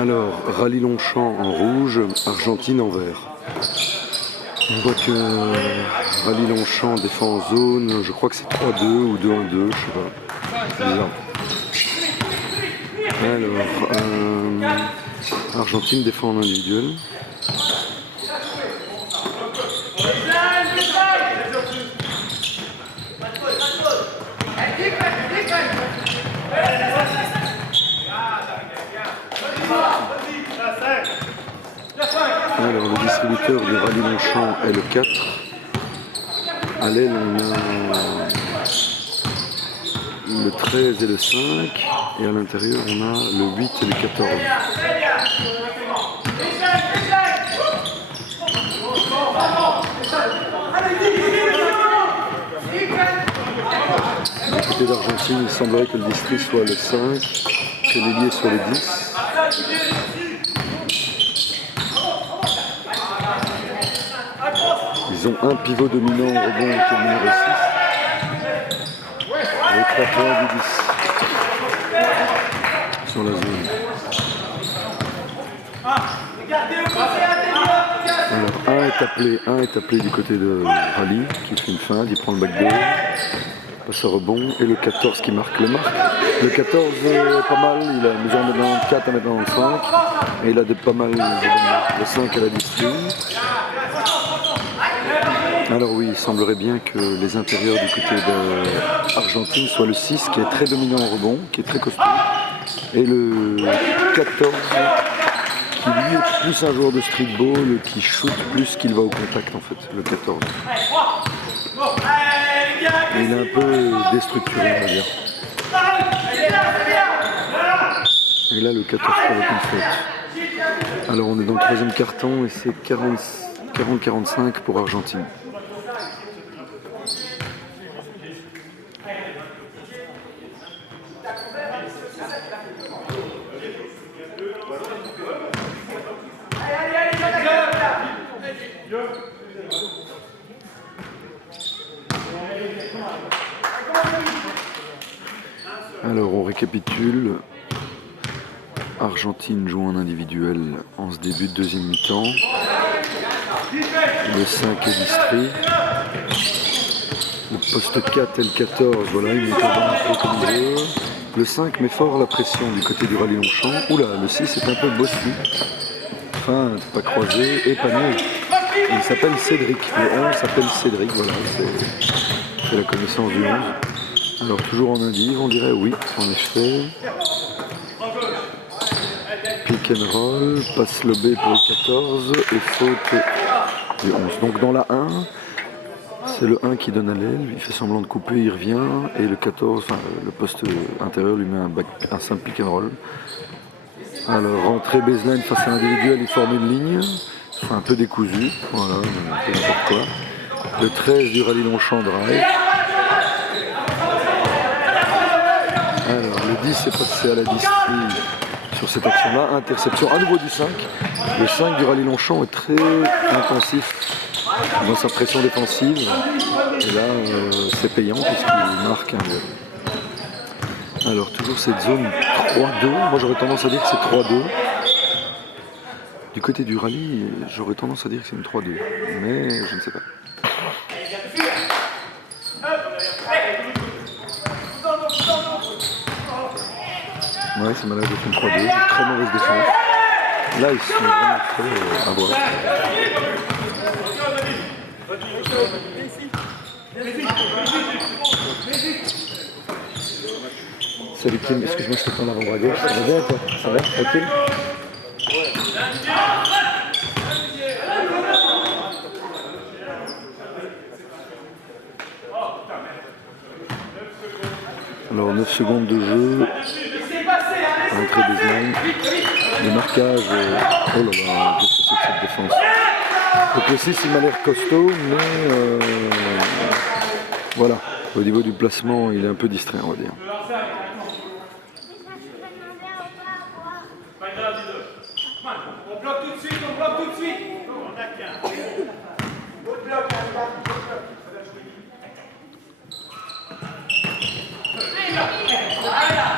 Alors, Rallye Longchamp en rouge, Argentine en vert. On voit que Rallye Longchamp défend en zone, je crois que c'est 3-2 ou 2-1-2, je sais pas. C'est bizarre. Alors, Argentine défend en individuel. Alors, le distributeur du Rallye Longchamp est le 4. À l'aile, on a le 13 et le 5. Et à l'intérieur, on a le 8 et le 14. Du côté d'Argentine, il semblerait que le district soit le 5, que l'ailier soit le 10. Ils ont un pivot dominant au rebond qui est le numéro 6. Avec 3 points du 10 sur la zone. Alors, un est appelé du côté de Rallye, qui fait une feinte, il prend le backdoor, passe au rebond, et le 14 qui marque le marque. Le 14 est pas mal, il a mesure maintenant dans le 4 à maintenant dans le 5, et il a pas mal le 5 à la district. Alors oui, il semblerait bien que les intérieurs du côté d'Argentine soient le 6 qui est très dominant au rebond, qui est très costaud, et le 14 qui lui est plus un joueur de streetball, qui shoot plus qu'il va au contact en fait, le 14. Et il est un peu déstructuré, on va dire. Et là le 14 provoque une faute. Alors on est dans le troisième carton et c'est 40-45 pour Argentine. Alors on récapitule. Argentine joue en individuel en ce début de deuxième mi-temps. Le 5 est distrait. Le poste 4 et le 14, voilà, il met un peu comme il veut. Le 5 met fort la pression du côté du Rallye Longchamp. Oula, le 6 est un peu bossy. Enfin, pas croisé et panier. Il s'appelle Cédric. Le 11 s'appelle Cédric, voilà, c'est la connaissance du 11. Alors toujours en indiv, on dirait oui, en effet. Pick and roll, passe lobé pour le 14 et faute du 11. Donc dans la 1, c'est le 1 qui donne à l'aile, il fait semblant de couper, il revient, et le 14, enfin le poste intérieur lui met un simple pick and roll. Alors rentrée baseline face à l'individuel, il forme une ligne, c'est un peu décousu, voilà, un peu n'importe quoi. Le 13 du Rallye Longchamp drive. Alors le 10 est passé à la distrie sur cette action-là, interception à nouveau du 5. Le 5 du Rallye Longchamp est très intensif dans sa pression défensive. Et là, c'est payant puisqu'il marque un goal. Alors toujours cette zone 3-2. Moi j'aurais tendance à dire que c'est 3-2. Du côté du Rallye, j'aurais tendance à dire que c'est une 3-2. Mais je ne sais pas. Ouais, c'est malade de faire une 3-2, très mauvaise défense. Là, ils sont vraiment très à voir. Salut Kim, excuse-moi, je te prends l'avant-bras gauche. Ça va bien toi? Ça va? Tranquille? Alors 9 secondes de jeu. Entrée des lines. Le marquage. Oh là là, qu'est-ce que c'est que cette défense? Donc le 6 il m'a l'air costaud, mais voilà. Au niveau du placement, il est un peu distrait, on va dire. On bloque tout de suite, on bloque tout de suite. On a qu'un. L'autre bloc,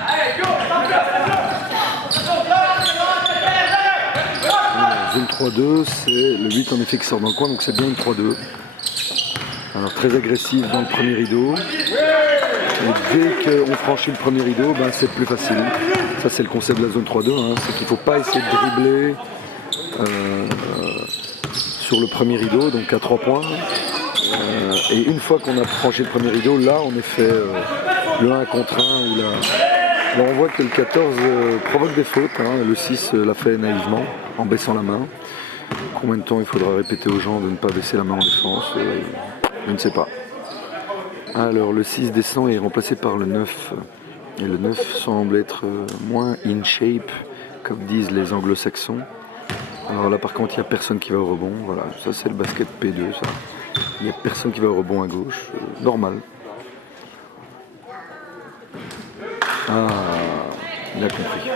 allez, go, 3-2, c'est le 8 en effet qui sort dans le coin, donc c'est bien une 3-2. Alors très agressif dans le premier rideau. Et dès qu'on franchit le premier rideau, ben, c'est plus facile. Ça c'est le concept de la zone 3-2, hein, c'est qu'il ne faut pas essayer de dribbler sur le premier rideau, donc à 3 points. Et une fois qu'on a franchi le premier rideau, là on est fait le 1 contre 1 ou la... Alors on voit que le 14 provoque des fautes, hein, le 6 l'a fait naïvement en baissant la main. Combien de temps il faudra répéter aux gens de ne pas baisser la main en défense, je ne sais pas. Alors le 6 descend et est remplacé par le 9. Et le 9 semble être moins in shape, comme disent les anglo-saxons. Alors là par contre il n'y a personne qui va au rebond, voilà, ça c'est le basket P2 ça. Il n'y a personne qui va au rebond à gauche, normal. Ah, il a compris.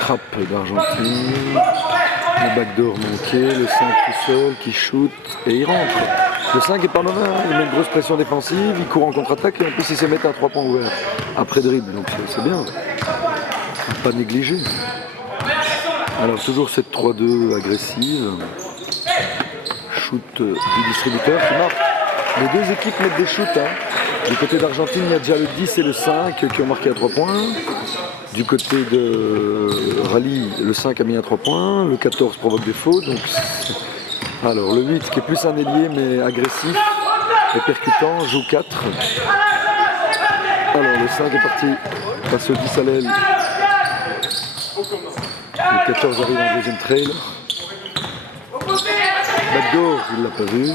Trappe d'Argentine, le backdoor manqué, le 5 tout seul qui shoot et il rentre. Le 5 est pas mauvais, hein. Il met une grosse pression défensive, il court en contre-attaque et en plus il se met à 3 points ouverts après dribble, donc c'est bien. Pas négligé. Alors toujours cette 3-2 agressive. Shoot du distributeur qui marque. Les deux équipes mettent des shoots. Hein. Du côté d'Argentine, il y a déjà le 10 et le 5 qui ont marqué à 3 points. Du côté de Rallye, le 5 a mis à 3 points. Le 14 provoque des fautes. Donc... Alors le 8 qui est plus un ailier mais agressif et percutant joue 4. Alors le 5 est parti, passe au 10 à l'aile. Le 14 arrive en deuxième trail. Backdoor, il ne l'a pas vu.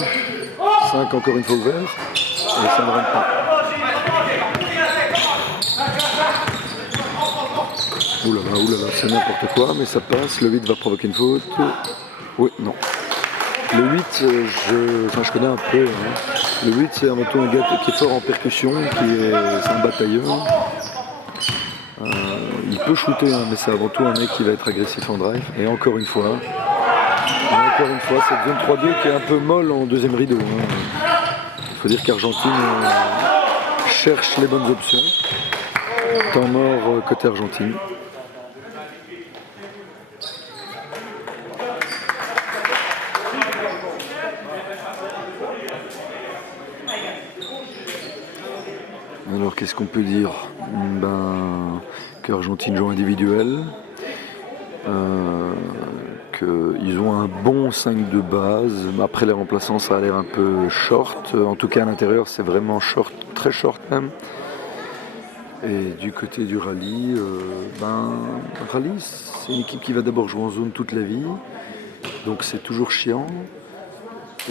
5 encore une fois ouvert. Et ça ne rentre pas. Oulala, c'est n'importe quoi, mais ça passe. Le 8 va provoquer une faute. Oui, non. Le 8, je connais un peu. Hein. Le 8, c'est avant tout un gars qui est fort en percussion, c'est un batailleur. Il peut shooter, hein, mais c'est avant tout un mec qui va être agressif en drive. Et encore une fois, cette zone 3-2 qui est un peu molle en deuxième rideau. Hein. Il faut dire qu'Argentine cherche les bonnes options. Temps mort côté Argentine. Alors qu'est-ce qu'on peut dire? Qu'Argentine joue individuel, qu'ils ont un bon 5 de base. Après les remplaçants ça a l'air un peu short, en tout cas à l'intérieur c'est vraiment short, très short même. Et du côté du Rallye, Rallye c'est une équipe qui va d'abord jouer en zone toute la vie, donc c'est toujours chiant.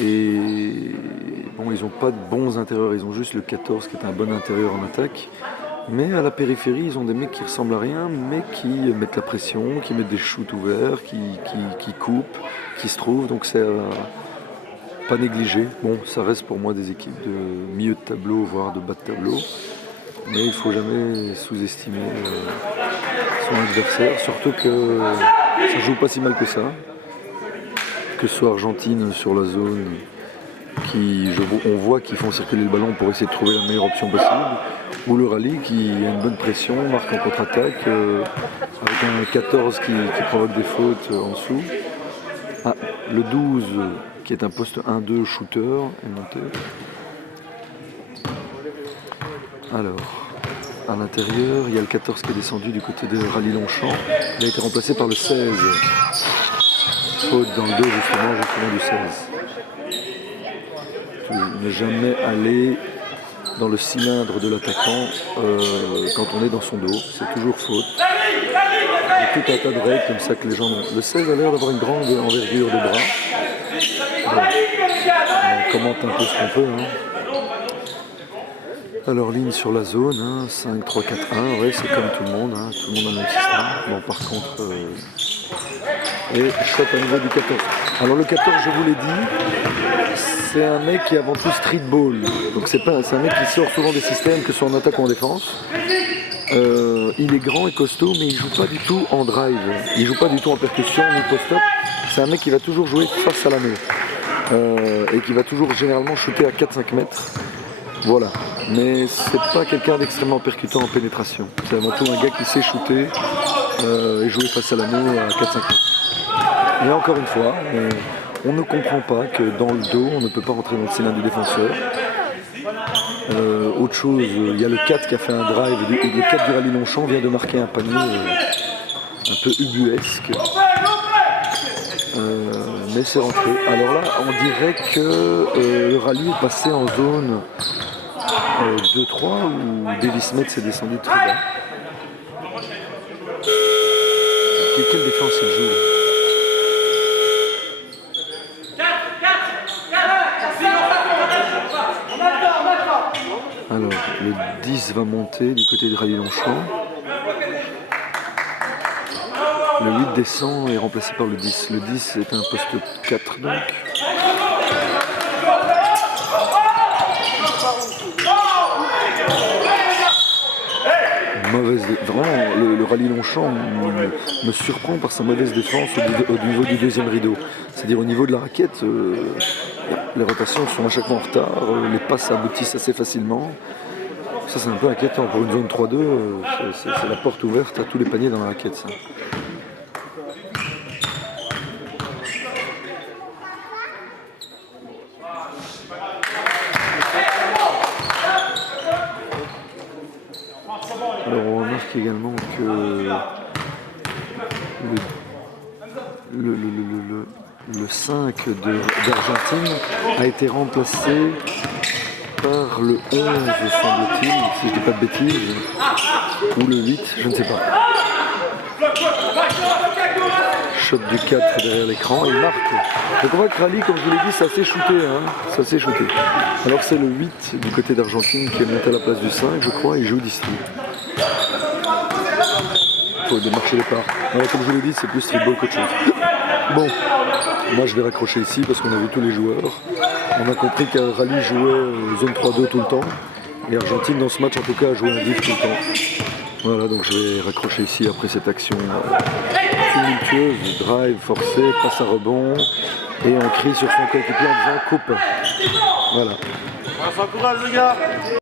Et bon, ils n'ont pas de bons intérieurs, ils ont juste le 14 qui est un bon intérieur en attaque. Mais à la périphérie, ils ont des mecs qui ressemblent à rien, mais qui mettent la pression, qui mettent des shoots ouverts, qui coupent, qui se trouvent. Donc c'est pas négligé. Bon, ça reste pour moi des équipes de milieu de tableau, voire de bas de tableau. Mais il ne faut jamais sous-estimer son adversaire, surtout que ça ne joue pas si mal que ça. Que ce soit Argentine sur la zone, on voit qu'ils font circuler le ballon pour essayer de trouver la meilleure option possible, ou le Rallye qui a une bonne pression, marque en contre-attaque, avec un 14 qui provoque des fautes en dessous. Ah, le 12 qui est un poste 1-2 shooter est monté. Alors, à l'intérieur, il y a le 14 qui est descendu du côté de Rallye Longchamp. Il a été remplacé par le 16. Faute dans le dos justement du 16. Ne jamais aller dans le cylindre de l'attaquant quand on est dans son dos, c'est toujours faute. Il y a tout un tas de règles comme ça que les gens ont. Le 16 a l'air d'avoir une grande envergure de bras. Bon. On commente un peu ce qu'on peut. Hein. Alors ligne sur la zone, hein, 5, 3, 4, 1, ouais, c'est comme tout le monde, hein, tout le monde a le même système. Bon par contre, et shot à niveau du 14. Alors le 14, je vous l'ai dit, c'est un mec qui est avant tout streetball. Donc c'est un mec qui sort souvent des systèmes, que ce soit en attaque ou en défense. Il est grand et costaud, mais il joue pas du tout en drive. Il joue pas du tout en percussion ni post-up. C'est un mec qui va toujours jouer face à la main. et qui va toujours généralement shooter à 4-5 mètres. Voilà. Mais c'est pas quelqu'un d'extrêmement percutant en pénétration. C'est avant tout un gars qui sait shooter et jouer face à l'anneau à 4-5 mètres. Et encore une fois, on ne comprend pas que dans le dos, on ne peut pas rentrer dans le cylindre du défenseur. Autre chose, il y a le 4 qui a fait un drive, le 4 du rallye Longchamp vient de marquer un panier un peu ubuesque. Mais c'est rentré. Alors là, on dirait que le rallye est passé en zone 2-3 où Davis Smith s'est descendu très bas. Quelle défense il joue là? Alors, le 10 va monter du côté de rallye Longchamp. Le 8 descend et est remplacé par le 10. Le 10 est un poste 4 donc. Vraiment, le rallye Longchamp me surprend par sa mauvaise défense au niveau du deuxième rideau. C'est-à-dire au niveau de la raquette, les rotations sont à chaque fois en retard, les passes aboutissent assez facilement. Ça c'est un peu inquiétant pour une zone 3-2, c'est la porte ouverte à tous les paniers dans la raquette ça. Alors on remarque également que le 5 d'Argentine a été remplacé par le 11 semble-t-il, si je dis pas de bêtises, ou le 8, je ne sais pas. Shot du 4 derrière l'écran, il marque. Donc on voit que Rally, comme je vous l'ai dit, ça s'est shooté, ça s'est shooté. Alors que c'est le 8 du côté d'Argentine qui est monté à la place du 5, je crois, il joue d'ici. Il faut démarcher les parts. Alors, comme je vous l'ai dit, c'est plus streetball qu'autre chose. Bon, moi je vais raccrocher ici parce qu'on a vu tous les joueurs. On a compris que Rally jouait zone 3-2 tout le temps. Et Argentine, dans ce match, en tout cas, a joué un vif tout le temps. Voilà, donc je vais raccrocher ici après cette action tumultueuse, drive forcé, passe à rebond. Et on crie sur son coéquipier en disant coupe. Voilà. On s'encourage les gars.